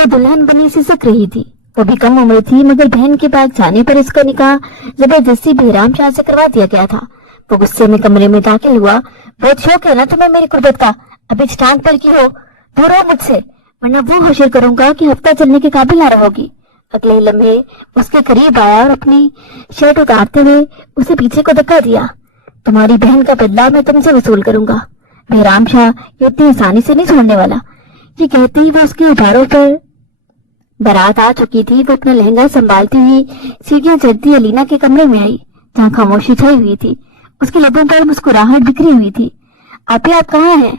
वो दुल्हन बनी सिसक रही थी। वो भी कम उम्र थी, मगर बहन के पास जाने पर उसका निकाह जबरदस्ती बेहराम शाह से करवा दिया गया था। वो गुस्से में कमरे में दाखिल हुआ। बहुत शौक है ना तुम्हें मेरी कुर्बत का, अभी टांग पर की हो, दूर हो मुझसे, वरना वो हशर करूंगा कि हफ्ता चलने के काबिल ना रहोगी। अगले ही लम्हे उसके करीब आया और अपनी शर्ट उतारते हुए उसे पीछे को धक्का दिया। तुम्हारी बहन का बदला मैं तुमसे वसूल करूंगा। बेहराम शाह ये इतनी आसानी से नहीं छोड़ने वाला। ये कहते ही वो उसके उधारों पर बारात आ चुकी थी। वो अपना लहंगा संभालती हुई सीढ़ियां चढ़ती अलीना के कमरे में आई, जहाँ खामोशी छाई हुई थी। उसके लबों पर मुस्कुराहट बिखरी हुई थी। आप कहाँ हैं?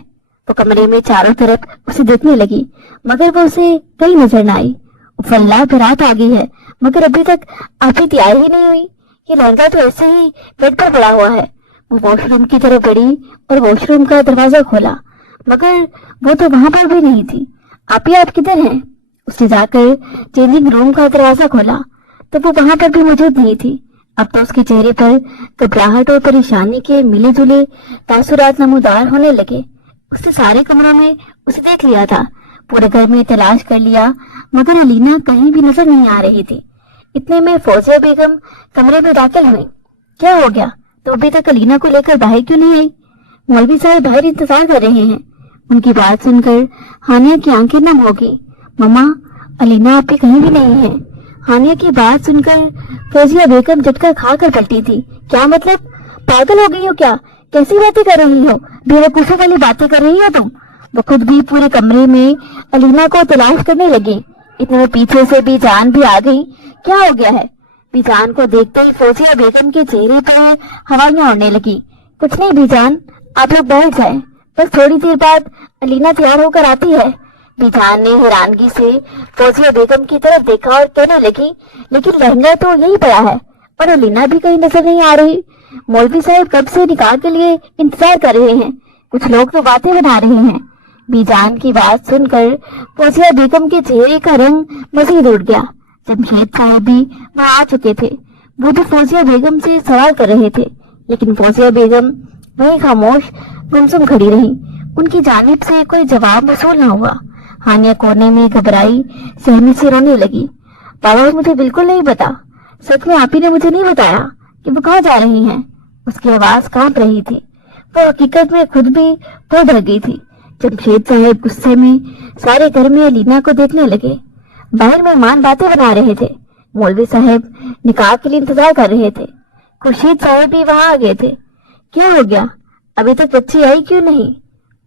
वो कमरे में चारों तरफ उसे देखने लगी, मगर वो उसे कहीं नजर न आई। उफल्ला, बारात आ गई है, मगर अभी तक आप ही तैयार ही नहीं हुई। ये लहंगा तो ऐसे ही बेड पर पड़ा हुआ है। वो वॉशरूम की तरफ बढ़ी और वॉशरूम का दरवाजा खोला, मगर वो तो वहां पर भी नहीं थी। आप किधर हैं? उसने जाकर चेंजिंग रूम का दरवाजा खोला तो वो वहां पर भी मौजूद नहीं थी। अब तो उसके चेहरे पर घबराहट और परेशानी के मिले जुले तासुरात नमूदार होने लगे। उसने सारे कमरों में उसे देख लिया था, पूरे घर में तलाश कर लिया, मगर अलीना कहीं भी नजर नहीं आ रही थी। इतने में फौजिया बेगम कमरे में दाखिल हुई। क्या हो गया? तो अभी तक अलीना को लेकर बाहर क्यों नहीं आई? मौलवी साहब बाहर इंतजार कर रहे हैं। उनकी बात सुनकर हानिया की आंखें नम हो गई। मम्मा, अलीना आप कहीं भी नहीं है। हानिया की बात सुनकर फौजिया बेगम झटका खाकर पलटी थी। क्या मतलब? पागल हो गई हो क्या? कैसी बातें कर रही हो? बेवकूफों वाली बातें कर रही हो तुम। वो खुद भी पूरे कमरे में अलीना को तलाश करने लगी। इतने में पीछे से बीजान भी आ गई। क्या हो गया है? बीजान को देखते ही फौजिया बेगम के चेहरे पर हवाइयां उड़ने लगी। कुछ नहीं बीजान, आप लोग बैठ जाएं, बस थोड़ी देर बाद अलीना तैयार होकर आती है। बीजान ने हैरानगी से फौजिया बेगम की तरफ देखा और कहने लगी, लेकिन लहंगा तो यही पड़ा है और अलीना भी कहीं नजर नहीं आ रही। मौलवी साहब कब से निकाह के लिए इंतजार कर रहे हैं, कुछ लोग तो बातें बना रहे हैं। बीजान की बात सुनकर फौजिया बेगम के चेहरे का रंग मजीद उड़ गया। जमशेद साहब भी वहां आ चुके थे। वो भी फौजिया बेगम से सवाल कर रहे थे, लेकिन फौजिया बेगम वहीं खामोश गुमसुम खड़ी रही। उनकी जानिब से कोई जवाब वसूल न हुआ। हानिया कोने में घबराई सहमी से रोने लगी। बाबा, मुझे बिल्कुल नहीं पता, सच में आप ही ने मुझे नहीं बताया कि वो कहाँ जा रही हैं। उसकी आवाज कांप रही थी। वो हकीकत में खुद भी बहुत डर गई थी। जमशेद साहब गुस्से में सारे घर में अलीना को देखने लगे। बाहर मेहमान बातें बना रहे थे। मौलवी साहब निकाह के लिए इंतजार कर रहे थे। खुर्शीद साहब भी वहां आ गए थे। क्या हो गया? अभी तक बच्ची आई क्यों नहीं?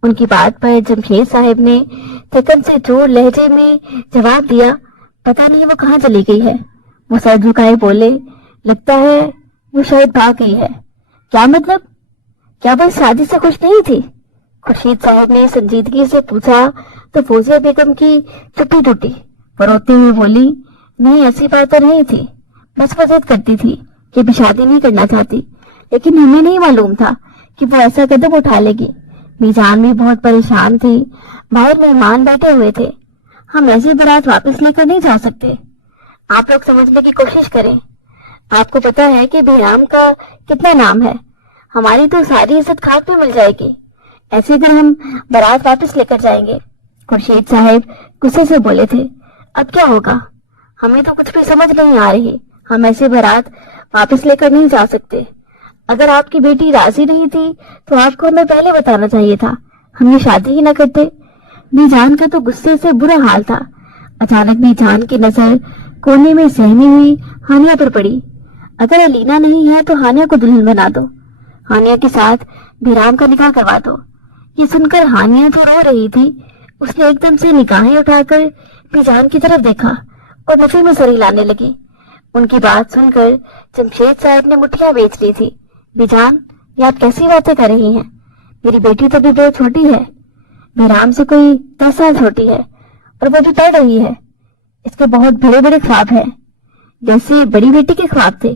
उनकी बात पर जमशेद साहब ने थकन से चोर लहजे में जवाब दिया, पता नहीं वो कहाँ चली गई है। वो सर झुकाए बोले, लगता है वो शायद भाग गई है। क्या मतलब? क्या वो शादी से खुश नहीं थी? खुर्शीद साहब ने संजीदगी से पूछा तो फौजिया बेगम की चुप्पी टूटी। वो रोते हुए बोली, नहीं ऐसी बात तो नहीं थी, बस वो जिद करती थी कि भी शादी नहीं करना चाहती, लेकिन हमें नहीं मालूम था कि वो ऐसा कदम उठा लेगी। बीजान भी बहुत परेशान थी। बाहर मेहमान बैठे हुए थे। हम ऐसी बारात वापस लेकर नहीं जा सकते। आप लोग समझने की कोशिश करें। आपको पता है कि बेराम का कितना नाम है। हमारी तो सारी इज्जत खाक में मिल जाएगी ऐसे अगर हम बारात वापस लेकर जाएंगे। खुर्शीद साहब गुस्से से बोले थे, अब क्या होगा? हमें तो कुछ भी समझ नहीं आ रही। हम ऐसे बारात वापस लेकर नहीं जा सकते। अगर आपकी बेटी राजी नहीं थी तो आपको हमें पहले बताना चाहिए था, हम ये शादी ही न करते। बीजान का तो गुस्से से बुरा हाल था। अचानक बीजान की नजर कोने में सहमी हुई हानिया पर पड़ी। अगर अलीना नहीं है तो हानिया को दुल्हन बना दो, हानिया के साथ बेराम का निकाह करवा दो। ये सुनकर हानिया जो रो रही थी, उसने एकदम से निगाहें उठाकर बीजान की तरफ देखा और नफे में सर हिलाने लगी। उनकी बात सुनकर जमशेद साहब ने मुठ्ठियां बेच ली थी। बीजान, ये आप कैसी बातें कर रही हैं? मेरी बेटी तो भी बहुत छोटी है, बेराम से कोई 10 साल छोटी है और वो भी पढ़ रही है। इसके बहुत बड़े बड़े ख्वाब हैं। जैसे बड़ी बेटी के ख्वाब थे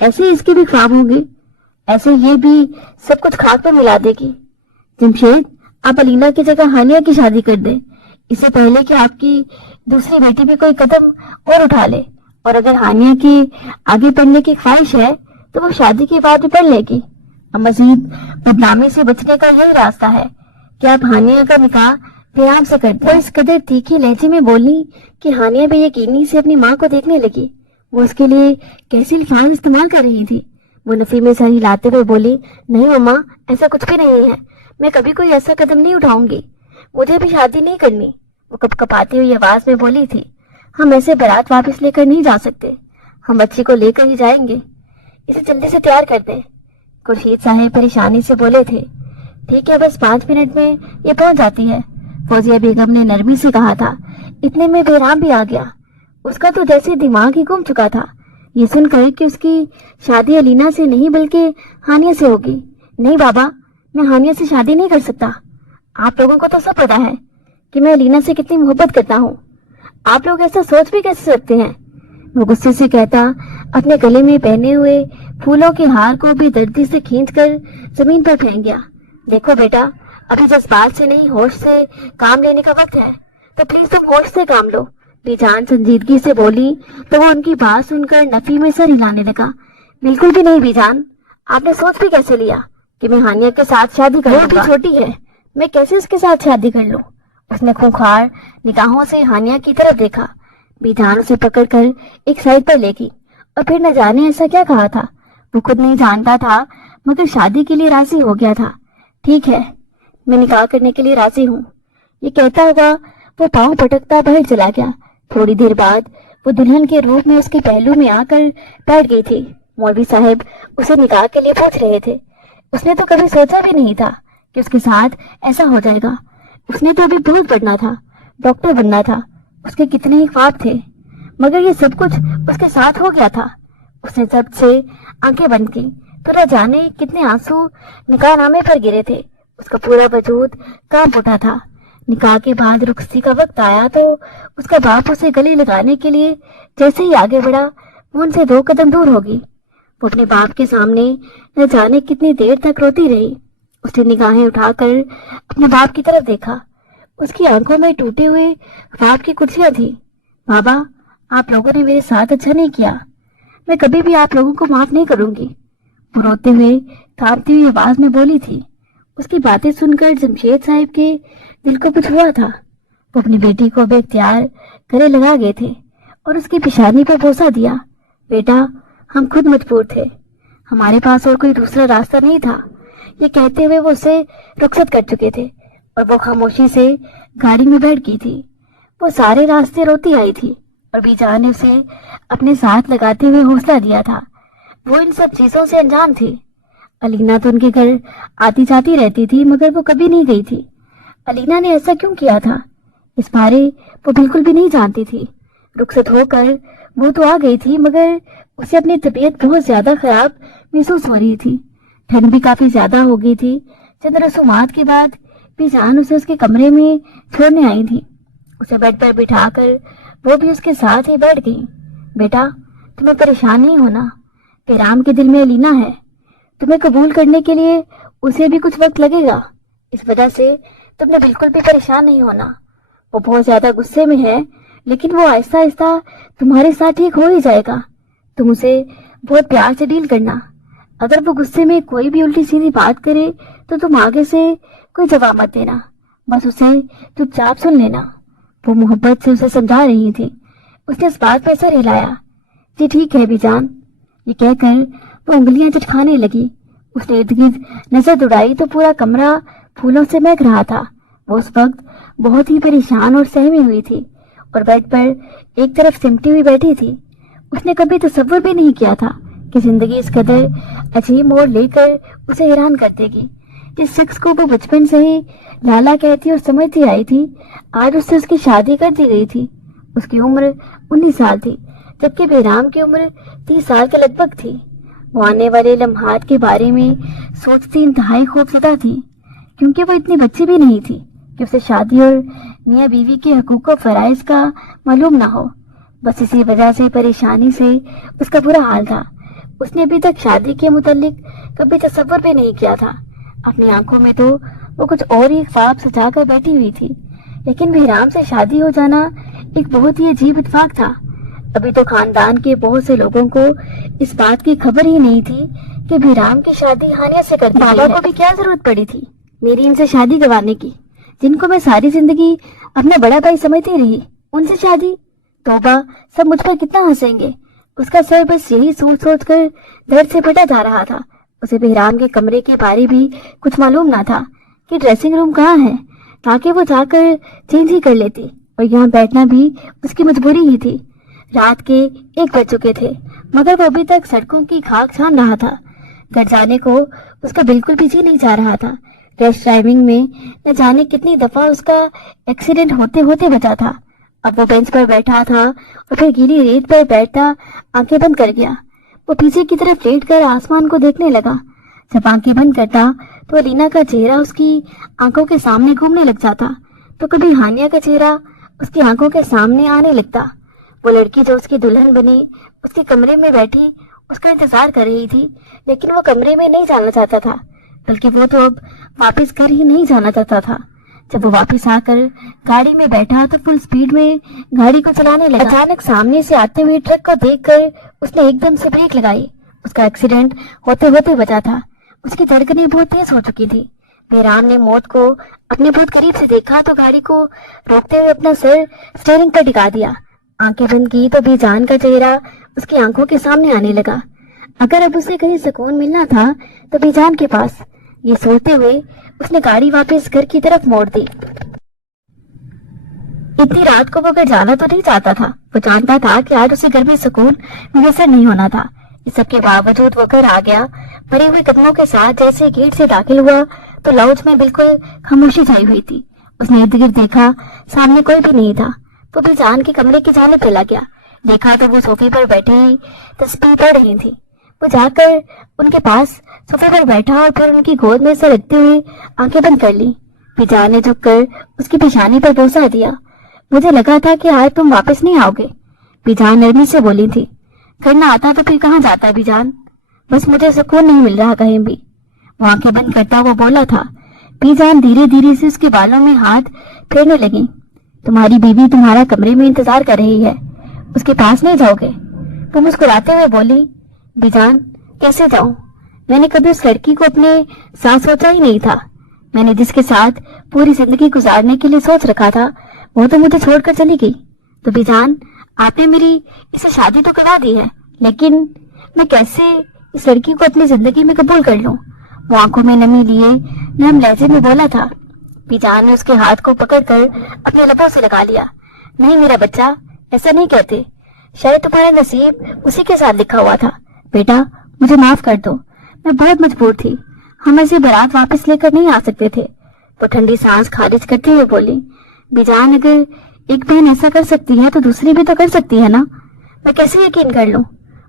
ऐसे इसके भी ख्वाब होंगे। ऐसे ये भी सब कुछ खाक में मिला देगी। जमशेद, आप अलीना की जगह हानिया की शादी कर दें, इससे पहले कि आपकी दूसरी बेटी भी कोई कदम और उठा ले। और अगर हानिया की आगे पढ़ने की ख्वाहिश है तो वो शादी के बाद भी पढ़ लेगी। अब मजीद बदनामी से बचने का यही रास्ता है कि आप हानिया का निकाह बेराम से करती। वो इस कदर तीखी लहजे में बोली कि हानिया भी यकीनी से अपनी माँ को देखने लगी। वो उसके लिए कैसे अल्फाज इस्तेमाल कर रही थी। वो नफी में सर हिलाते हुए बोली, नहीं मम्मा, ऐसा कुछ भी नहीं है, मैं कभी कोई ऐसा कदम नहीं उठाऊंगी, मुझे भी शादी नहीं करनी। वो कपकपाती हुई आवाज में बोली थी, हम ऐसे बारात वापस लेकर नहीं जा सकते, हम बच्ची को लेकर ही जाएंगे, इसे जल्दी से तैयार कर दे। खुर्शीद साहब परेशानी से बोले थे, ठीक है, बस 5 मिनट में ये पहुंच जाती है। फौजिया बेगम ने नरमी से कहा था। इतने में बेराम भी आ गया। उसका तो जैसे दिमाग ही घूम चुका था, ये सुनकर कि उसकी शादी अलीना से नहीं बल्कि हानिया से होगी। नहीं बाबा, मैं हानिया से शादी नहीं कर सकता। आप लोगों को तो सब पता है कि मैं अलीना से कितनी मोहब्बत करता हूँ, आप लोग ऐसा सोच भी कैसे सकते हैं। वो गुस्से से कहता अपने गले में पहने हुए फूलों के हार को भी दर्दी से खींचकर जमीन पर फेंक गया। देखो बेटा, अभी जज्बात से नहीं होश से काम लेने का वक्त है, तो प्लीज तुम होश से काम लो। बीजान संजीदगी से बोली तो वो उनकी बात सुनकर नफी में सर हिलाने लगा। बिल्कुल भी नहीं बीजान, आपने सोच भी कैसे लिया कि मैं हानिया के साथ शादी करूं? वो भी छोटी है, मैं कैसे उसके साथ शादी कर लूं? उसने खूंखार निगाहों से हानिया की तरफ देखा। बीजान उसे पकड़कर एक साइड पर ले गई और फिर न जाने ऐसा क्या कहा था, वो खुद नहीं जानता था, मगर शादी के लिए राजी हो गया था। ठीक है, मैं निकाह करने के लिए राजी हूँ, ये कहता हुआ वो पाँव पटकता बाहर चला गया। थोड़ी देर बाद वो दुल्हन के रूप में उसके पहलू में आकर बैठ गई थी। मौलवी साहब उसे निकाह के लिए पूछ रहे थे। उसने तो कभी सोचा भी नहीं था कि उसके साथ ऐसा हो जाएगा। उसने तो अभी बहुत पढ़ना था, डॉक्टर बनना था, उसके कितने ही ख्वाब थे, मगर ये सब कुछ उसके साथ हो गया था। उसने जब से आंखें बंद की तो न जाने कितने आंसू निकाहनामे पर गिरे थे। उसका पूरा वजूद कांप उठा था। निकाह के बाद रुखसती का वक्त आया तो उसका बाप उसे गले लगाने के लिए जैसे ही आगे बढ़ा, वो उनसे 2 कदम दूर होगी। वो अपने बाप के सामने न जाने कितनी देर तक रोती रही। उसने निगाहें उठाकर अपने बाप की तरफ देखा। उसकी आंखों में टूटे हुए बाप की कुर्सियां थी। बाबा, आप लोगों ने मेरे साथ अच्छा नहीं किया, मैं कभी भी आप लोगों को माफ नहीं करूंगी। वो रोते हुए कांपती हुई आवाज में बोली थी। उसकी बातें सुनकर जमशेद साहब के दिल को कुछ हुआ था। वो अपनी बेटी को बेख्तियार गले लगा गए थे और उसकी पेशानी पर बोसा दिया। बेटा, हम खुद मजबूर थे, हमारे पास और कोई दूसरा रास्ता नहीं था। ये कहते हुए वो उसे रुखसत कर चुके थे और वो खामोशी से गाड़ी में बैठ गई थी। वो सारे रास्ते रोती आई थी और बीजान ने उसे अपने साथ लगाते हुए हौसला दिया था। वो इन सब चीजों से अनजान थी। अलीना तो उनके घर आती जाती रहती थी, मगर वो कभी नहीं गई थी। अलीना ने ऐसा क्यों किया था, इस बारे वो बिल्कुल भी नहीं जानती थी। रुखसत होकर वो तो आ गई थी, मगर उसे अपनी तबीयत बहुत ज्यादा खराब महसूस हो रही थी। ठंड भी काफी ज्यादा हो गई थी। चंद रसूमात के बाद बीजान उसे उसके कमरे में छोड़ने आई थी। उसे बेड पर बिठाकर वो भी उसके साथ ही बैठ गई। बेटा, तुम्हें परेशान नहीं होना, पेराम के दिल में अलीना है, तुम्हें कबूल करने के लिए उसे भी कुछ वक्त लगेगा, इस वजह से तुमने बिल्कुल भी परेशान नहीं होना। वो बहुत ज्यादा गुस्से में है, लेकिन वो आहिस्ता आहिस्ता तुम्हारे साथ ठीक हो ही जाएगा। तुम उसे बहुत प्यार से डील करना। अगर वो गुस्से में कोई भी उल्टी सीधी बात करे तो तुम आगे से कोई जवाब मत देना, बस उसे चुपचाप सुन लेना। वो मोहब्बत से उसे समझा रही थी। उसने इस बात पर सर हिलाया। जी ठीक है बीजान, ये कहकर वो उंगलियां चटखाने लगी। उसने इर्द गिर्द नजर दौड़ाई तो पूरा कमरा फूलों से महक रहा था। वो उस वक्त बहुत ही परेशान और सहमी हुई थी और बेड पर एक तरफ सिमटी हुई बैठी थी। उसने कभी तसव्वुर भी नहीं किया था कि जिंदगी इस कदर अजीब मोड़ लेकर उसे हैरान कर देगी। जिस शख्स को वो बचपन से ही लाला कहती और समझती आई थी, आज उससे उसकी शादी कर दी गई थी। उसकी उम्र 19 साल थी, जबकि बेराम की उम्र 30 साल के लगभग थी। वो आने वाले लम्हात के बारे में सोचती इंतहाई खौफजदा थी, क्योंकि वो इतनी बच्ची भी नहीं थी कि उसे शादी और मियाँ बीवी के हकूक और फराइज का मालूम ना हो। बस इसी वजह से परेशानी से उसका बुरा हाल था। उसने अभी तक शादी के मुतालिक कभी तसव्वुर भी नहीं किया था। अपनी आंखों में तो वो कुछ और ही ख्वाब सजाकर बैठी हुई थी, लेकिन बेराम से शादी हो जाना एक बहुत ही अजीब इत्तेफाक था। अभी तो खानदान के बहुत से लोगों को इस बात की खबर ही नहीं थी कि बेराम की शादी हानिया से कर दी गई है। बाबा को भी क्या जरूरत पड़ी थी मेरी इनसे शादी करवाने की, जिन को मैं सारी जिंदगी अपना बड़ा भाई समझती रही, उनसे शादी? तौबा, सब मुझ पर कितना हंसेंगे। उसका सर बस यही सोच सोच कर दर्द से फटा जा रहा था। उसे बहराम के कमरे के बारे भी कुछ मालूम ना था कि ड्रेसिंग रूम कहाँ है, ताकि वो जाकर चेंज ही कर लेती, और यहाँ बैठना भी उसकी मजबूरी ही थी। रात के 1 बज चुके थे, मगर वो अभी तक सड़कों की खाक छान रहा था। घर जाने को उसका बिल्कुल भी जी नहीं जा रहा था। रैश ड्राइविंग में न जाने कितनी दफा उसका एक्सीडेंट होते होते बचा था। अब वो बेंच पर बैठा था और फिर गीली रेत पर बैठता आंखें बंद कर गया। वो पीछे की तरफ लेट कर आसमान को देखने लगा। जब आंखें बंद करता तो अलीना का चेहरा उसकी आंखों के सामने घूमने लग जाता, तो कभी हानिया का चेहरा उसकी आंखों के सामने आने लगता। वो लड़की जो उसकी दुल्हन बनी उसके कमरे में बैठी उसका इंतजार कर रही थी, लेकिन वो कमरे में नहीं जाना चाहता था, बल्कि वो तो अब वापस घर ही नहीं जाना चाहता था। जब वो वापस आकर गाड़ी में बैठा तो फुल स्पीड में गाड़ी को चलाने लगा। अचानक सामने से आते हुए ट्रक को देखकर उसने एकदम से ब्रेक लगाई। उसका एक्सीडेंट होते होते बचा था। उसकी धड़कनें बहुत तेज हो चुकी थी। बहराम ने मौत को अपने बहुत करीब से देखा तो गाड़ी को रोकते हुए अपना सर स्टीयरिंग पर टिका दिया। आंखें बंद की तो बेजान का चेहरा उसकी आंखों के सामने आने लगा। अगर अब उसे कहीं सुकून मिलना था तो बेजान के पास। ये सोचते हुए उसने गाड़ी वापस घर की तरफ मोड़ दी। इतनी रात को वो घर जाना तो नहीं चाहता था। वो जानता था कि आज उसे घर में सुकून मुयसर नहीं होना था। इस सब के बावजूद वो घर आ गया। भरे हुए कदमों के साथ जैसे गेट से दाखिल हुआ तो लाउंज में बिल्कुल खामोशी छाई हुई थी। उसने इर्द गिर्द देखा, सामने कोई भी नहीं था। वो बेजान के कमरे की जानिब चला गया। देखा तो वो सोफे पर बैठी तस्बीह पढ़ रही थी। वो जाकर उनके पास सोफे पर बैठा और फिर उनकी गोद में से रखते हुए आंखें बंद कर ली। बेजान ने झुककर उसकी पेशानी पर बोसा दिया। मुझे लगा था कि आज तुम वापस नहीं आओगे, बेजान नरमी से बोली थी। करना आता तो फिर कहाँ जाता बेजान, बस मुझे सुकून नहीं मिल रहा कहीं भी। वो आंखें बंद करता वो बोला था। बेजान धीरे धीरे से उसके बालों में हाथ फेरने लगी। तुम्हारी बीवी तुम्हारा कमरे में इंतजार कर रही है, उसके पास नहीं जाओगे? वो मुस्कुराते हुए बोली। बेजान, कैसे जाऊं? मैंने कभी उस लड़की को अपने साथ सोचा ही नहीं था। मैंने जिसके साथ पूरी जिंदगी गुजारने के लिए सोच रखा था वो तो मुझे छोड़कर चली गई। तो बेजान, आपने मेरी इसे शादी तो करवा दी है, लेकिन मैं कैसे इस लड़की को अपनी जिंदगी में कबूल कर लूं? वो आंखों में नमी लिए नरम लहजे में बोला था। बेजान ने उसके हाथ को पकड़कर अपने लबों से लगा लिया। नहीं मेरा बच्चा, ऐसा नहीं कहते। शायद तुम्हारा नसीब उसी के साथ लिखा हुआ था। बेटा, मुझे माफ कर दो, मैं बहुत मजबूर थी। हम ऐसी बारात वापस लेकर नहीं आ सकते थे। वो ठंडी सांस खारिज करते हुए बोली। बेजान, अगर एक बहन ऐसा कर सकती है तो दूसरी भी तो कर सकती है ना? मैं कैसे यकीन कर लूं?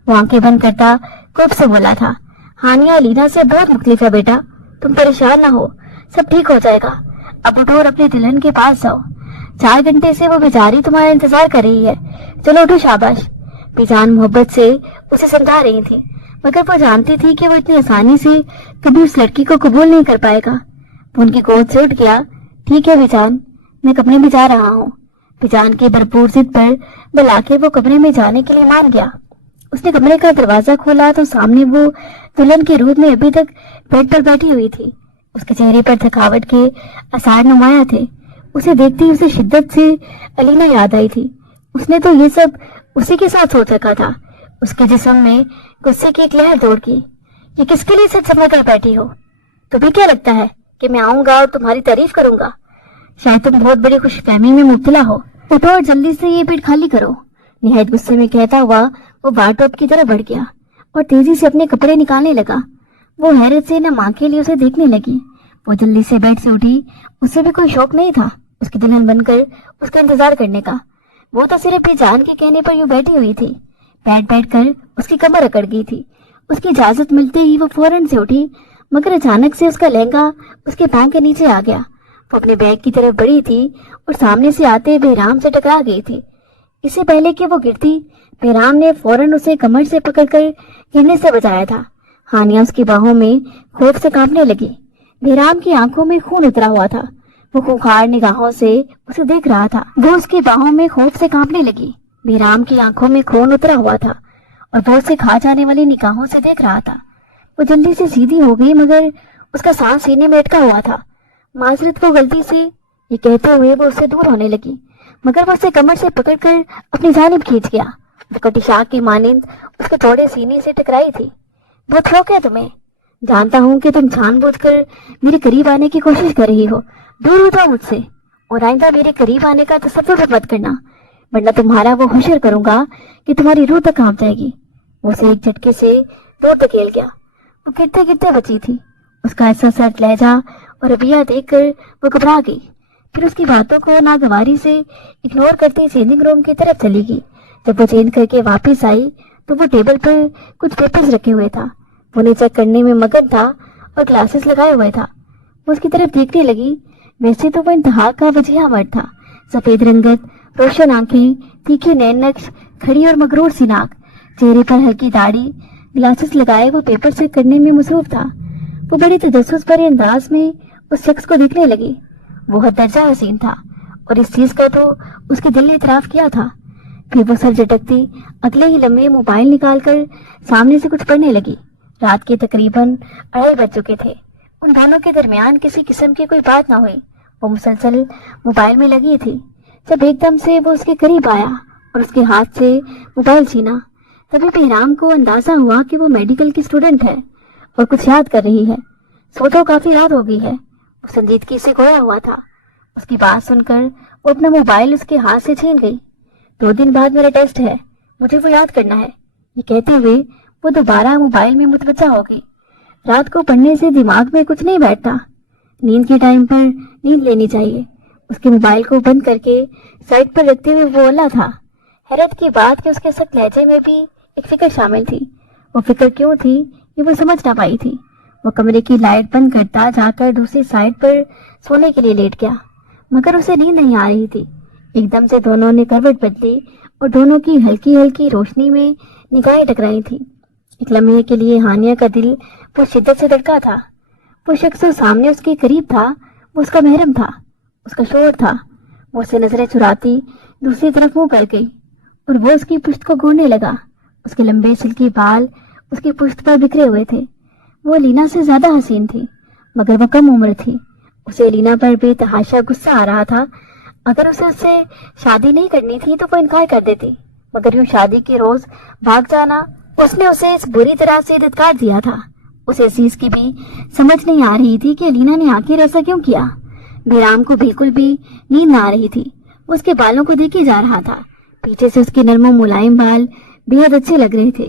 वो आंखें बंद करता कोप से बोला था। हानिया अलीना से बहुत मुख्तलिफ है बेटा, तुम परेशान ना हो, सब ठीक हो जाएगा। अब उठो और अपने दुल्हन के पास जाओ। 4 घंटे से वो बेचारी तुम्हारा इंतजार कर रही है। चलो उठो, शाबाश। बेजान मोहब्बत से उसे समझा रही थी, मगर वो जानती थी कि वो इतनी आसानी से कभी उस लड़की को कबूल नहीं कर पाएगा। वो उनकी गोद से उठ गया। ठीक है बेजान, मैं कमरे में जा रहा हूँ। बेजान की भरपूर जिद पर बुला के वो कमरे में जाने के लिए मान गया। उसने कमरे का दरवाजा खोला तो सामने वो दुल्हन के रूप में अभी तक बेड पर बैठी हुई थी। उसके चेहरे पर थकावट के आसार नुमाया थे। उसे देखते ही उसे शिद्दत से अलीना याद आई थी। उसने तो ये सब उसी के साथ सोच रखा था। उसके जिस्म में गुस्से की एक लहर दौड़ गई। ये किसके लिए सच समझ कर बैठी हो? तुम्हें क्या लगता है कि मैं आऊंगा और तुम्हारी तारीफ करूंगा? शायद तुम बहुत बड़ी खुशफहमी में मुब्तला हो। उठो और जल्दी से ये बेड खाली करो। निहायत गुस्से में कहता हुआ वो वार्डरोब की तरफ बढ़ गया और तेजी से अपने कपड़े निकालने लगा। वो हैरत से न मां के लिए उसे देखने लगी। वो जल्दी से बेड से उठी। उसे भी कोई शौक नहीं था उसकी दुल्हन बनकर उसका इंतजार करने का। वो तो सिर्फ बेजान के कहने पर यूं बैठी हुई थी। बैठ कर उसकी कमर अकड़ गई थी। उसकी इजाजत मिलते ही वो फौरन से उठी, मगर अचानक से उसका लहंगा उसके पांव के नीचे आ गया। वो अपने बैग की तरफ बढ़ी थी और सामने से आते बहराम से टकरा गई थी। इससे पहले कि वो गिरती, बहराम ने फौरन उसे कमर से पकड़कर गिरने से बचाया था। हानिया उसकी बाहों में खौफ से कांपने लगी। बहराम की आंखों में खून उतरा हुआ था। वो खूंखार निगाहों से उसे देख रहा था। वो उसकी बाहों में खौफ से कांपने लगी। बहराम की आंखों में खून उतरा हुआ था और वो उसे खा जाने वाली निगाहों से देख रहा था। वो जल्दी से सीधी हो गई, मगर उसका सांस सीने में अटका हुआ था। माजरत, वो गलती से یہ کہتے ہوئے وہ اس سے دور ہونے لگی، مگر وہ اسے کمر سے پکڑ کر اپنی جانب کھینچ گیا۔ وہ کٹی شاخ کی مانند اس کے چوڑے سینے سے ٹکرائی تھی۔ بہت شوق ہے تمہیں، جانتا ہوں کہ تم جان بوجھ کر میرے قریب آنے کی کوشش کر رہی ہو، دور ہو جاؤ مجھ سے، اور آئندہ میرے قریب آنے کا تصور مت کرنا، ورنہ تمہارا وہ حشر کروں گا کہ تمہاری روح تک کانپ جائے گی۔ وہ اسے ایک جھٹکے سے دور دھکیل گیا۔ وہ گرتے گرتے بچی تھی۔ اس کا ایسا سرد لہجہ اور رویہ دیکھ کر وہ گھبرا گئی، پھر اس کی باتوں کو ناگواری سے اگنور کرتے چینجنگ روم کی طرف چلی گئی۔ جب وہ چینج کر کے واپس آئی تو وہ ٹیبل پر کچھ پیپرز رکھے ہوئے تھا۔ وہ انہیں چیک کرنے میں مگن تھا اور گلاسز لگائے ہوئے تھا۔ وہ اس کی طرف دیکھنے لگی۔ ویسے تو وہ انتہا کا وجیہہ مرد تھا، سفید رنگت، روشن آنکھیں، تیکھے نین نقش، کھڑی اور مغرور سی ناک، چہرے پر ہلکی داڑھی، گلاسز لگائے وہ پیپر چیک کرنے میں مصروف تھا۔ وہ بڑے تجسس بھرے انداز میں اس شخص کو دیکھنے لگی۔ وہ حد درجہ حسین تھا اور اس چیز کا تو اس کے دل نے اعتراف کیا تھا۔ پھر وہ سر جھٹکتی اگلے ہی لمحے موبائل نکال کر سامنے سے کچھ پڑھنے لگی۔ رات کے تقریباً 2:30 بج چکے تھے۔ ان دونوں کے درمیان کسی قسم کی کوئی بات نہ ہوئی۔ وہ مسلسل موبائل میں لگی تھی۔ جب ایک دم سے وہ اس کے قریب آیا اور اس کے ہاتھ سے موبائل چھینا، تبھی بہرام کو اندازہ ہوا کہ وہ میڈیکل کی اسٹوڈنٹ ہے اور کچھ یاد کر رہی ہے۔ سو تو کافی رات ہو گئی ہے، وہ سنجیدگی سے گویا ہوا تھا۔ اس کی بات سن کر وہ اپنا موبائل اس کے ہاتھ سے چھین گئی۔ 2 دن بعد میرا ٹیسٹ ہے، مجھے وہ یاد کرنا ہے، یہ کہتے ہوئے وہ دوبارہ موبائل میں متوجہ ہو گئی۔ رات کو پڑھنے سے دماغ میں کچھ نہیں بیٹھتا، نیند کے ٹائم پر نیند لینی چاہیے۔ اس کے موبائل کو بند کر کے سائڈ پر رکھتے ہوئے وہ اللہ تھا۔ حیرت کی بات کہ اس کے سخت لہجے میں بھی ایک فکر شامل تھی۔ وہ فکر کیوں تھی یہ وہ سمجھ نہ پائی تھی۔ وہ کمرے کی لائٹ بند کرتا جا کر دوسری سائڈ پر سونے کے لیے لیٹ گیا، مگر اسے نیند نہیں آ رہی تھی۔ ایک دم سے دونوں نے کروٹ بدلی اور دونوں کی ہلکی ہلکی روشنی میں نگاہیں ٹکرائی تھی۔ ایک لمحے کے لیے ہانیہ کا دل وہ شدت سے دھڑکا تھا۔ وہ شخص جو سامنے اس کے قریب تھا وہ اس کا محرم تھا، اس کا شوہر تھا۔ وہ اسے نظریں چراتی دوسری طرف منہ کر گئی اور وہ اس کی پشت کو گھورنے لگا۔ اس کے لمبے سلکی بال اس کی پشت پر بکھرے ہوئے تھے۔ وہ لینا سے زیادہ حسین تھی، مگر وہ کم عمر تھی۔ اسے لینا پر بے تحاشا غصہ آ رہا تھا۔ اگر اسے اس سے شادی نہیں کرنی تھی تو وہ انکار کر دیتی، مگر یوں شادی کے روز بھاگ جانا، اس نے اسے اس بری طرح سے دھتکار دیا تھا۔ اسے اس چیز کی بھی سمجھ نہیں آ رہی تھی کہ لینا نے آخر ایسا کیوں کیا۔ بہرام کو بالکل بھی نیند نہ آ رہی تھی۔ وہ اس کے بالوں کو دیکھے جا رہا تھا۔ پیچھے سے اس کے نرم و ملائم بال بے حد اچھے لگ رہے تھے۔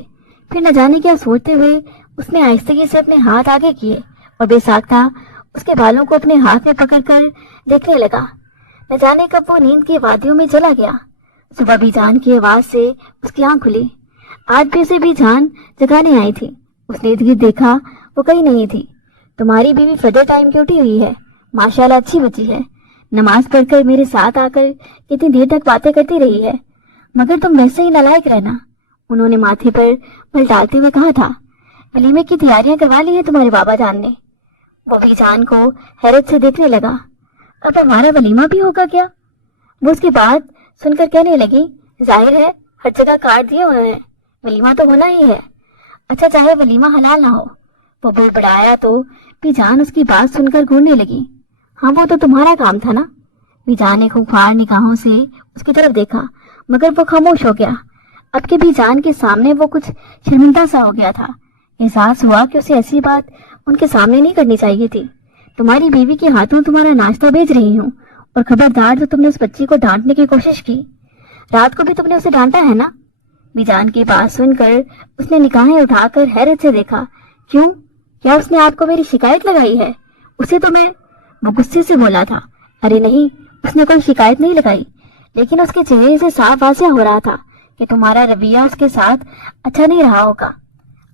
پھر نہ جانے کیا سوچتے ہوئے اس نے آہستگی سے اپنے ہاتھ آگے کیے اور بے ساختہ اس کے بالوں کو اپنے ہاتھ میں پکڑ کر دیکھنے لگا۔ نہ جانے کب وہ نیند کی وادیوں میں چلا گیا۔ صبح بھی جان کی آواز سے اس کی آنکھ کھلی۔ آج بھی اسے بھی جان جگانے آئی تھی۔ اس نے ارد گرد دیکھا، وہ کہیں نہیں تھی۔ تمہاری بیوی فجر ٹائم کی اٹھی ہوئی ہے، ماشاءاللہ اچھی بچی ہے، نماز پڑھ کر میرے ساتھ آ کر کتنی دیر تک باتیں کرتی رہی ہے، مگر تم ویسے ہی نالائق رہنا۔ انہوں نے ماتھے پر پلٹاتے ہوئے کہا تھا۔ ولیمے کی تیاریاں کروا لی ہیں تمہارے بابا جان نے؟ وہ بھی جان کو حیرت سے دیکھنے لگا۔ اب ہمارا ولیمہ بھی ہوگا کیا؟ وہ اس کی بات سن کر کہنے لگی، ظاہر ہے ہر جگہ کارڈ دیے ہوئے ہیں، ولیمہ تو ہونا ہی ہے۔ اچھا چاہے ولیمہ حلال نہ ہو۔ وہ بڑبڑایا تو بھی جان اس کی بات سن کر گھورنے لگی۔ ہاں وہ تو تمہارا کام تھا نا۔ بھی جان نے خوفار نگاہوں سے اس کی طرف دیکھا، مگر وہ خاموش ہو گیا۔ اب کے بھی جان کے سامنے وہ کچھ شرمندہ سا ہو گیا تھا۔ احساس ہوا کہ اسے ایسی بات ان کے سامنے نہیں کرنی چاہیے تھی۔ تمہاری بیوی کے ہاتھوں تمہارا ناشتہ بھیج رہی ہوں، اور خبردار جو تم نے اس بچی کو ڈانٹنے کی کوشش کی، رات کو بھی تم نے اسے ڈانٹا ہے نا؟ بیجان کی بات سن کر اس نے نگاہیں اٹھا کر حیرت سے دیکھا۔ کیوں؟ کیا اس نے آپ کو میری شکایت لگائی ہے؟ اسے تو میں… وہ غصے سے بولا تھا۔ ارے نہیں، اس نے کوئی شکایت نہیں لگائی، لیکن اس کے چہرے سے صاف واضح ہو رہا تھا کہ تمہارا رویہ اس کے ساتھ اچھا نہیں رہا ہوگا۔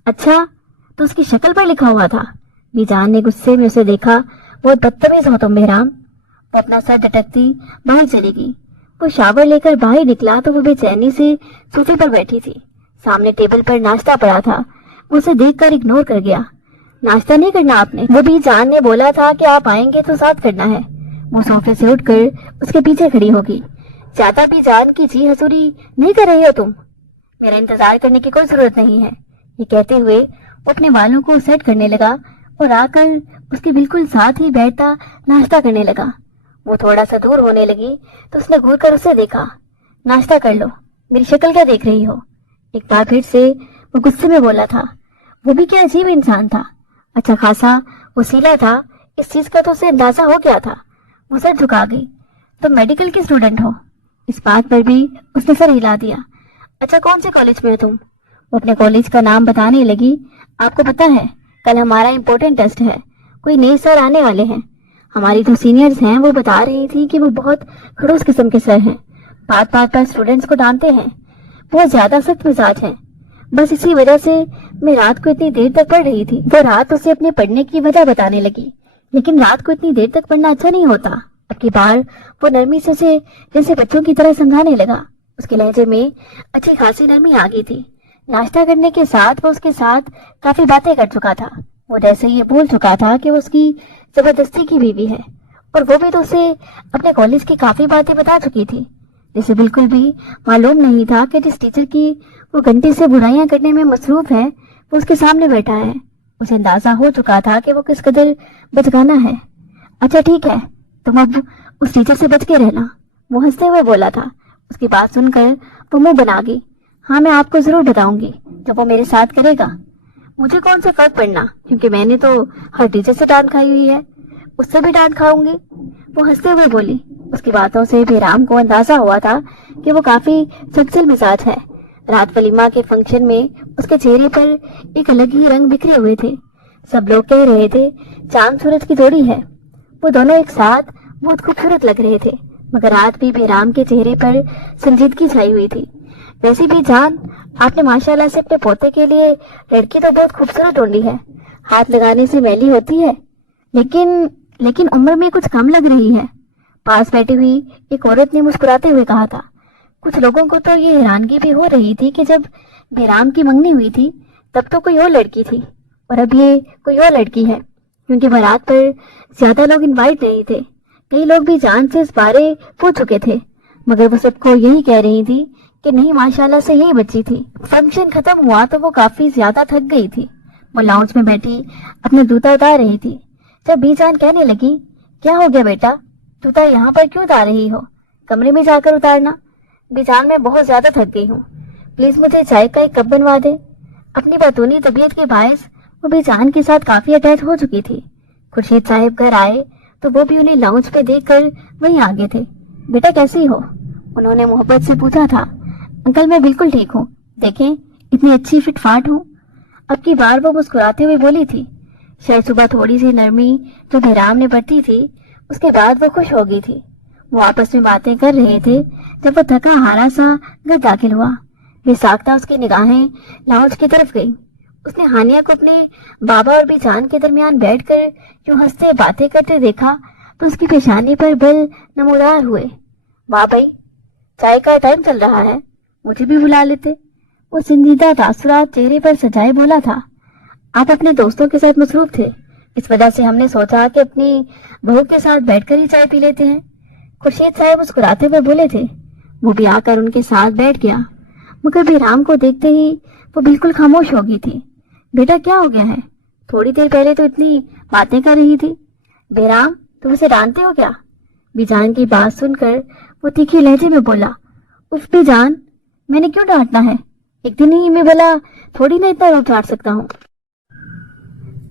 اچھا تو اس کی شکل پر لکھا ہوا تھا۔ بیجان نے غصے میں اسے دیکھا۔ بہت بدتمیز ہو تم بہرام۔ وہ اپنا سر جھٹکتی باہر چلی گئی۔ وہ شاور لے کر باہر نکلا تو وہ بے چینی سے صوفے پر بیٹھی تھی۔ سامنے ٹیبل پر ناشتہ پڑا تھا۔ وہ اسے دیکھ کر اگنور کر گیا۔ ناشتہ نہیں کرنا آپ نے؟ وہ بھی جان نے بولا تھا کہ آپ آئیں گے تو ساتھ کرنا ہے۔ وہ صوفے سے اٹھ کر اس کے پیچھے کھڑی ہوگی۔ زیادہ بھی جان کی جی حضوری نہیں کر رہی ہو تم؟ میرا انتظار کرنے کی کوئی ضرورت نہیں ہے۔ یہ کہتے ہوئے وہ اپنے والوں کو سیٹ کرنے لگا اور آ کر اس کے بالکل ساتھ ہی بیٹھتا ناشتہ کرنے لگا۔ वो थोड़ा सा दूर होने लगी तो उसने घूर कर उसे देखा। नाश्ता कर लो, मेरी शक्ल क्या देख रही हो? एक बार फिर से वो गुस्से में बोला था। वो भी क्या अजीब इंसान था, अच्छा खासा वसीला था, इस चीज का तो उसे अंदाजा हो गया था। वो सर झुका गई। तो मेडिकल की स्टूडेंट हो? इस बात पर भी उसने सर हिला दिया। अच्छा कौन से कॉलेज में हो तुम? वो अपने कॉलेज का नाम बताने लगी। आपको पता है कल हमारा इम्पोर्टेंट टेस्ट है, कोई नए सर आने वाले हैं। हमारी जो सीनियर्स हैं वो बता रही थी कि वो बहुत खड़ूस किस्म के सर हैं, बात बात पर स्टूडेंट्स को डांटते हैं, बहुत ज्यादा सख्त मिजाज हैं। बस इसी वजह से मैं रात को इतनी देर तक पढ़ रही थी। वो रात उसे अपने पढ़ने की वजह बताने लगी, लेकिन रात को इतनी देर तक पढ़ना अच्छा नहीं होता। अब की बार वो नरमी से उसे जैसे बच्चों की तरह समझाने लगा। उसके लहजे में अच्छी खासी नरमी आ गई थी। नाश्ता करने के साथ वो उसके साथ काफी बातें कर चुका था। वो जैसे ये भूल चुका था कि वो उसकी जबरदस्ती की बीवी है, और वो भी तो उसे अपने कॉलेज की काफी बातें बता चुकी थी। जिसे बिल्कुल भी मालूम नहीं था कि जिस टीचर की वो घंटे से बुराइयां करने में मसरूफ है वो उसके सामने बैठा है। उसे अंदाजा हो चुका था कि वो किस कदर बचकाना है। अच्छा ठीक है, तुम अब उस टीचर से बच के रहना, वो हंसते हुए बोला था। उसकी बात सुनकर वो मुंह बना गई। हाँ मैं आपको जरूर बताऊंगी जब वो मेरे साथ करेगा। मुझे कौन सा फर्क पड़ना, क्योंकि मैंने तो हर टीचर से डांट खाई हुई है, उससे भी डांट खाऊंगी, वो हंसते हुए बोली। उसकी बातों से बेराम को अंदाजा हुआ था कि वो काफी चंचल मिजाज है। रात वलीमा के फंक्शन में उसके चेहरे पर एक अलग ही रंग बिखरे हुए थे। सब लोग कह रहे थे चांद सूरज की जोड़ी है। वो दोनों एक साथ बहुत खूबसूरत लग रहे थे, मगर आज भी बेराम के चेहरे पर संजीदगी छाई हुई थी। वैसे भी जान, आपने माशाल्लाह से अपने पोते के लिए लड़की तो बहुत खूबसूरत ढूंढी है, हाथ लगाने से मैली होती है, लेकिन उम्र में कुछ कम लग रही है। पास बैठी हुई एक औरत ने मुस्कुराते हुए कहा था। कुछ लोगों को तो ये हैरानगी भी हो रही थी कि जब बेराम की मंगनी हुई थी तब तो कोई और लड़की थी, और अब ये कोई और लड़की है, क्योंकि बारात पर ज्यादा लोग इनवाइट नहीं थे। कई लोग भी जान से इस बारे पूछ चुके थे, मगर वो सबको यही कह रही थी कि नहीं माशाल्लाह से यही बच्ची थी। फंक्शन खत्म हुआ तो वो काफी ज्यादा थक गई थी। वो लाउंज में बैठी अपना जूता उतार रही थी जब बीजान कहने लगी, क्या हो गया बेटा, जूता यहाँ पर क्यों उतार रही हो? कमरे में जाकर उतारना। बीजान मैं बहुत ज्यादा थक गई हूँ, प्लीज मुझे चाय का एक कप बनवा दे। अपनी बतूनी तबीयत के बायस वो बीजान के साथ काफी अटैच हो चुकी थी। खुर्शीद साहिब घर आए तो वो भी उन्हें लाउंज पे देखकर वहीं आगे थे। बेटा कैसी हो? उन्होंने मोहब्बत से पूछा था। अंकल मैं बिल्कुल ठीक हूँ, देखें इतनी अच्छी फिटफाट हूँ। अब की बार वो मुस्कुराते हुए बोली थी। शायद सुबह थोड़ी सी नरमी जो बेराम ने बरती थी, उसके बाद वो खुश हो गई थी। वो आपस में बातें कर रहे थे जब वो थका हारा सा घर दाखिल हुआ। बेसाख्ता उसकी निगाहें लाउंज की तरफ गई। उसने हानिया को अपने बाबा और बीजान के दरमियान बैठकर यूं हंसते बातें करते देखा तो उसकी पेशानी पर बल नमूदार हुए। वाह भाई, चाय का टाइम चल रहा है, मुझे भी बुला लेते। वो संजीदा तासुरात चेहरे पर सजाए बोला था। आप अपने दोस्तों के साथ मसरूफ थे, इस वजह से हमने सोचा कि अपनी बहू के साथ बैठकर ही चाय पी लेते हैं। खुर्शीद साहब मुस्कुराते हुए बोले थे। वो भी आकर उनके साथ बैठ गया, मगर बेराम को देखते ही वो बिल्कुल खामोश हो गई थी। बेटा क्या हो गया है? थोड़ी देर पहले तो इतनी बातें कर रही थी। बेराम तुम उसे डांटते हो क्या? बीजान की बात सुनकर वो तीखे लहजे में बोला। उफ बीजान, मैंने क्यों डांटना है? एक दिन ही मैं भला थोड़ी ना इतना रूप झाड़ सकता हूँ।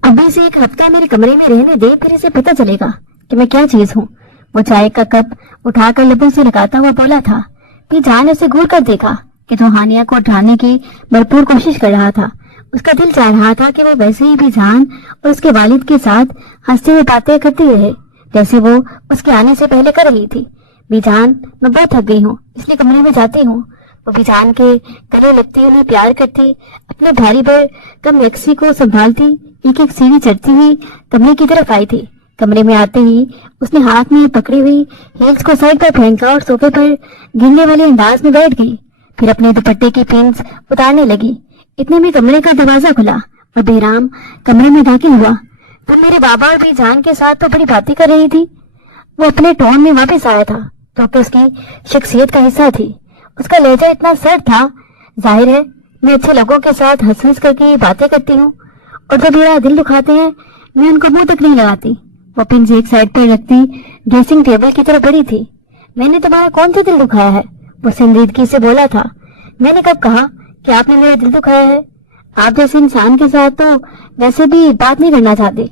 अभी से एक हफ्ता मेरे कमरे में रहने दे, फिर इसे पता चलेगा कि मैं क्या चीज हूँ। वो चाय का कप उठाकर लबों से लगाता हुआ बोला था। बीजान ने उसे घूर कर देखा कि जो हानिया को उठाने की भरपूर कोशिश कर रहा था। उसका दिल चाह रहा था कि वो वैसे ही बीजान और उसके वालिद के साथ हंसते हुए बातें करती रहे जैसे वो उसके आने से पहले कर रही थी। बीजान, मैं बहुत थक गई हूँ, इसलिए कमरे में जाती हूँ। वो बीजान के गले लगती, उन्हें प्यार करती, अपने भारी पर कम रक्सी को संभालती एक एक सीढ़ी चढ़ती हुई कमरे की तरफ आई थी। कमरे में आते ही उसने हाथ में पकड़ी हुई हील्स को साइड पर फेंका और सोफे पर गिरने वाले अंदाज में बैठ गई। फिर अपने दुपट्टे की पिन्स उतारने लगी। इतने में कमरे का दरवाजा खुला और बेराम कमरे में दाखिल हुआ। तुम मेरे बाबा और बीजान के साथ तो बड़ी बातें कर रही थी। वो अपने टोन में वापस आया था जो कि उसकी शख्सियत का हिस्सा थी। उसका लहजा इतना सर्द था, जाहिर है मैं अच्छे लोगों के साथ हंस हंस करके बातें करती हूँ, और जब मेरा दिल दुखाते हैं मैं उनको मुंह तक नहीं लगाती। वो पिंस एक साइड पर रखती ड्रेसिंग टेबल की तरफ बढ़ी थी। मैंने तुम्हारा कौन सा दिल दुखाया है? वो संजीदगी से बोला था। मैंने कब कहा कि आपने मेरा दिल दुखाया है? आप जैसे इंसान के साथ तो वैसे भी बात नहीं करना चाहती।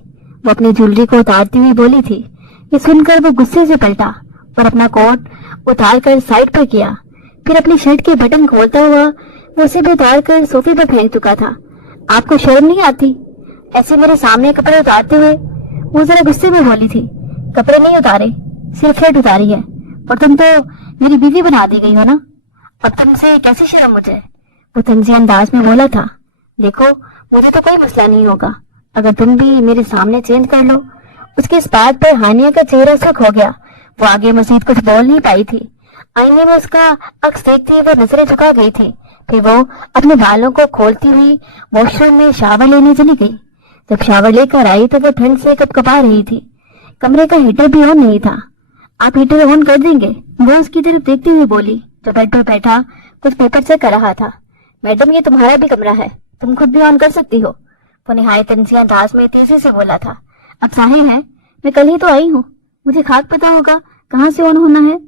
वो अपनी ज्वेलरी को उतारती हुई बोली थी। ये सुनकर वो गुस्से से पलटा और अपना कोट उतार कर साइड पर किया। फिर अपनी शर्ट के बटन खोलता हुआ वो उसे भी उतार कर सोफे पर फेंक चुका था। आपको शर्म नहीं आती ऐसे मेरे सामने कपड़े उतारते हुए? वो जरा गुस्से में बोली थी। कपड़े नहीं उतारे, सिर्फ शर्ट उतारी है। और तुम तो मेरी बीवी बना दी गई हो ना, अब तुमसे कैसी शर्म मुझे? वो तंजी अंदाज में बोला था। देखो, मुझे तो कोई मसला नहीं होगा अगर तुम भी मेरे सामने चेंज कर लो। उसके इस बात पर हानिया का चेहरा सुर्ख हो गया। वो आगे मजीद कुछ बोल नहीं पाई थी। आईने में उसका अक्स देखते वो नजरें झुका गई थी। फिर वो अपने बालों को खोलती हुई वॉशरूम में शावर लेने चली गई। जब शावर लेकर आई तो वो ठंड से कपकपा रही थी। कमरे का हीटर भी ऑन नहीं था। आप हीटर ऑन कर देंगे? वो उसकी तरफ देखती हुई बोली, जो बेड पर बैठा कुछ पेपर चेक कर रहा था। मैडम, ये तुम्हारा भी कमरा है, तुम खुद भी ऑन कर सकती हो। वो निहायत तंजिया अंदाज में तेजी से बोला था। अब जाहिर है मैं कल ही तो आई हूँ, मुझे खाक पता होगा कहाँ से ऑन होना है।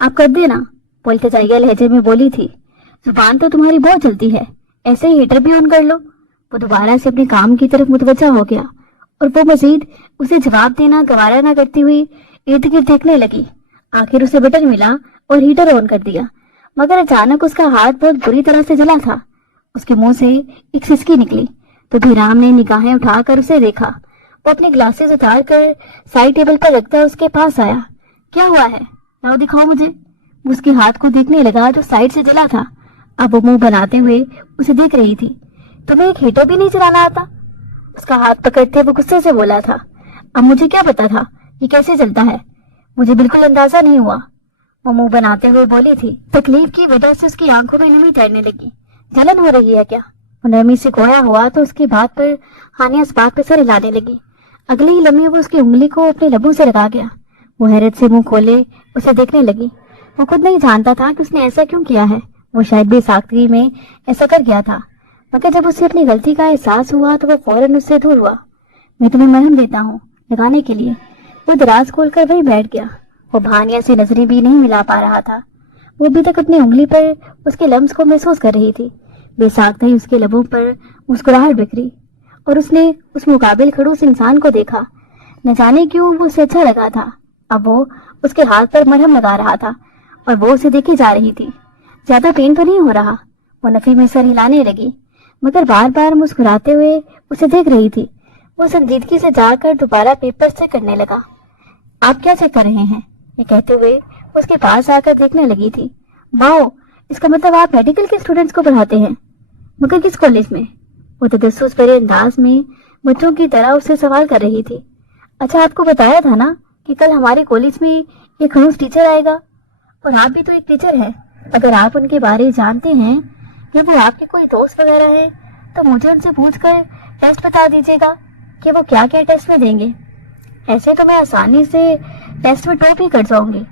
आप कर देना, वो इल्तिजाइया लहजे में बोली थी। जुबान तो तुम्हारी बहुत चलती है, ऐसे ही हीटर भी ऑन कर लो। वो दोबारा से अपने काम की तरफ मुतवज्जा हो गया और वो मजीद उसे जवाब देना गवारा न करती हुई इर्द गिर्द देखने लगी। आखिर उसे बटन मिला और हीटर ऑन कर दिया, मगर अचानक उसका हाथ बहुत बुरी तरह से जला था। उसके मुंह से एक सिसकी निकली तो धीराम ने निगाहें उठाकर उसे देखा। वो अपने ग्लासेस उतार कर साइड टेबल पर रखकर उसके पास आया। क्या हुआ है, लाओ दिखाओ मुझे। वो उसके हाथ को देखने लगा जो साइड से जला था। अब वो मुंह बनाते हुए उसे देख रही थी। तुम्हें एक हीटर भी नहीं चलाना आता? उसका हाथ पकड़ते वो गुस्से से बोला था। अब मुझे क्या पता था ये कैसे चलता है, मुझे बिल्कुल अंदाजा नहीं हुआ। वो मुंह बनाते हुए बोली थी। तकलीफ की वजह से उसकी आंखों में नमी तैरने लगी। जलन हो रही है क्या? वो नरमी से खोया हुआ तो उसकी बात पर हानिया इस बात पर सर हिलाने लगी। अगले ही लम्हे वो उसकी उंगली को अपने लबों से लगा गया। वो हैरत से मुंह खोले उसे देखने लगी। वो खुद नहीं जानता था कि उसने ऐसा क्यों किया है। वो शायद बेसाख्तगी में ऐसा कर गया था, मगर जब उसे अपनी गलती का एहसास हुआ तो वो फौरन उससे दूर हुआ। मैं तुम्हें मरहम देता हूँ लगाने के लिए। वो दराज खोलकर वहीं बैठ गया। वो भानिया से नजरें भी नहीं मिला पा रहा था। वो अभी तक अपनी उंगली पर उसके लम्स को महसूस कर रही थी। बेसाख्ता ही उसके लबों पर मुस्कुराहट बिखरी और उसने उस मुकाबिल खड़ूस इंसान को देखा। न जाने क्यों वो उसे अच्छा लगा था। अब वो उसके हाथ पर मरहम लगा रहा था और वो उसे देखी जा रही थी। ज्यादा पेन तो नहीं हो रहा? वो नफी में सर हिलाने लगी, मगर बार बार मुस्कुराते हुए उसे देख रही थी। वो संजीदगी से जाकर दोबारा पेपर चेक करने लगा। आप क्या चेक कर रहे हैं? ये कहते हुए उसके पास आकर देखने लगी थी। वाओ, इसका मतलब आप मेडिकल के स्टूडेंट्स को पढ़ाते हैं, मगर किस कॉलेज में? वो तजस्सुस भरे अंदाज में बच्चों की तरह उससे सवाल कर रही थी। अच्छा, आपको बताया था ना कि कल हमारे कॉलेज में एक खड़ूस टीचर आएगा, और आप भी तो एक टीचर हैं। अगर आप उनके बारे जानते हैं कि वो आपके कोई दोस्त वगैरह है तो मुझे उनसे पूछकर टेस्ट बता दीजिएगा कि वो क्या क्या टेस्ट में देंगे। ऐसे तो मैं आसानी से टेस्ट में टॉप ही कर जाऊंगी।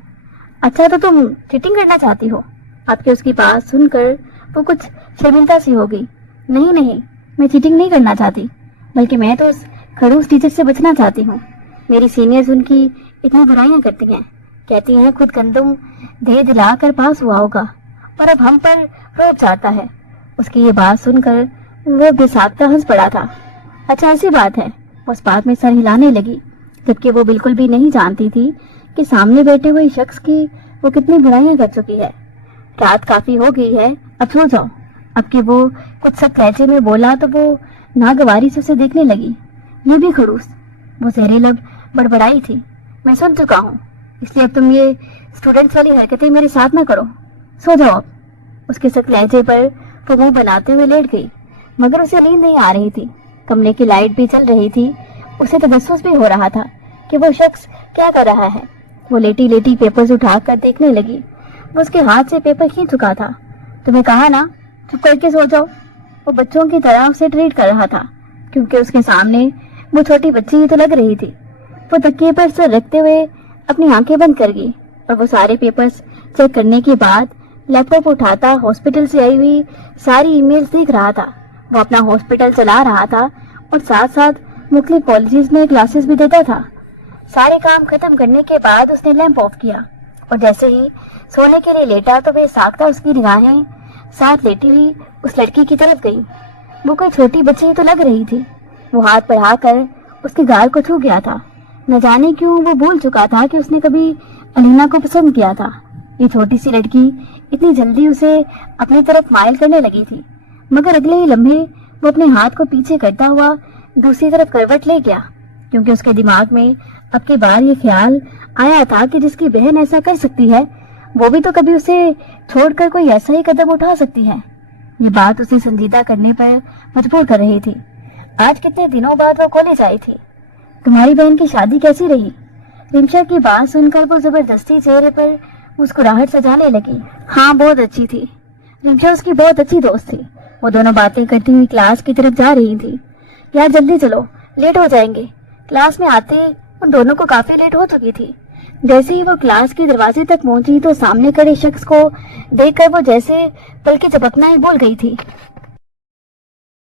अच्छा, तो तुम चीटिंग करना चाहती हो? आपके उसकी बात सुनकर वो कुछ शर्मिंदा सी हो गई। नहीं नहीं, मैं चीटिंग नहीं करना चाहती, बल्कि मैं तो उस खड़ूस टीचर से बचना चाहती हूँ। मेरी सीनियर्स उनकी इतनी बुराइयां करती हैं, कहती हैं खुद गंदम दे दिला कर पास हुआ होगा और अब हम पर रोब जाता है। उसकी ये बात सुनकर वो बेसाख्ता हंस पड़ा था। अच्छा, ऐसी बात है? उस बात में सर हिलाने लगी, जबकि वो बिल्कुल भी नहीं जानती थी कि सामने बैठे हुए शख्स की वो कितनी बुराइयां कर चुकी है। रात काफी हो गई है, अब सो जाओ। अब कि वो कुछ सख्त लहजे में बोला तो वो नागवारी से उसे देखने लगी। ये भी खड़ूस? वो जहरी लब बड़बड़ाई थी। मैं सुन चुका हूँ, इसलिए अब तुम ये स्टूडेंट्स वाली हरकतें मेरे साथ ना करो, सो जाओ अब। उसके सख्त लहजे पर वो मुंह बनाते हुए लेट गई, मगर उसे नींद नहीं आ रही थी। कमरे की लाइट भी चल रही थी। उसे तजस्सुस भी हो रहा था कि वो शख्स क्या कर रहा है। वो लेटी लेटी पेपर्स उठाकर देखने लगी। वो उसके हाथ से पेपर खींच चुका था। तुम्हें कहा ना, चुप करके सो जाओ। वो बच्चों की तरह उसे ट्रीट कर रहा था, क्योंकि उसके सामने वो छोटी बच्ची ही तो लग रही थी। वो तकिए पर सर रखते हुए अपनी आंखें बंद कर गई और वो सारे पेपर्स चेक करने के बाद लैपटॉप उठाता हॉस्पिटल से आई हुई सारी ईमेल्स देख रहा था। वो अपना हॉस्पिटल चला रहा था और साथ साथ मुख्तलिफ कॉलेजेस में क्लासेस भी देता था। سارے کام ختم کرنے کے بعد اس نے لیمپ آف کیا اور جیسے ہی سونے کے لیے لیٹا تو بے ساختہ اس کی نگاہیں ساتھ لیٹی ہوئی اس لڑکی کی طرف گئی۔ وہ کوئی چھوٹی بچی تو لگ رہی تھی۔ وہ ہاتھ بڑھا کر اس کے گال کو چھو گیا تھا۔ نہ جانے کیوں وہ بھول چکا تھا کہ اس نے کبھی الینا کو پسند کیا تھا۔ یہ چھوٹی سی لڑکی اتنی جلدی اسے اپنی طرف مائل کرنے لگی تھی، مگر اگلے ہی لمحے وہ اپنے ہاتھ کو پیچھے کرتا ہوا دوسری طرف کروٹ لے گیا، کیونکہ اس کے دماغ میں اب کی بار یہ خیال آیا تھا کہ جس کی بہن ایسا کر سکتی ہے وہ بھی تو کبھی اسے چھوڑ کر کوئی ایسا ہی قدم اٹھا سکتی ہے۔ یہ بات اسے سنجیدہ کرنے پر مجبور کر رہی تھی۔ آج کتنے دنوں بعد وہ کالج آئی تھی۔ تمہاری بہن کی شادی کیسی رہی؟ رمشا کی بات سن کر وہ زبردستی چہرے پر مسکراہٹ سجانے لگی۔ ہاں بہت اچھی تھی۔ رمشا اس کی بہت اچھی دوست تھی۔ وہ دونوں باتیں کرتی ہوئی کلاس کی طرف جا رہی تھی۔ یار جلدی چلو، لیٹ ہو جائیں گے۔ کلاس میں آتے ان دونوں کو کافی لیٹ ہو چکی تھی۔ جیسے ہی وہ کلاس کے دروازے تک پہنچی تو سامنے کھڑے شخص کو دیکھ کر وہ جیسے پل کے جھپکنا ہی بھول گئی تھی۔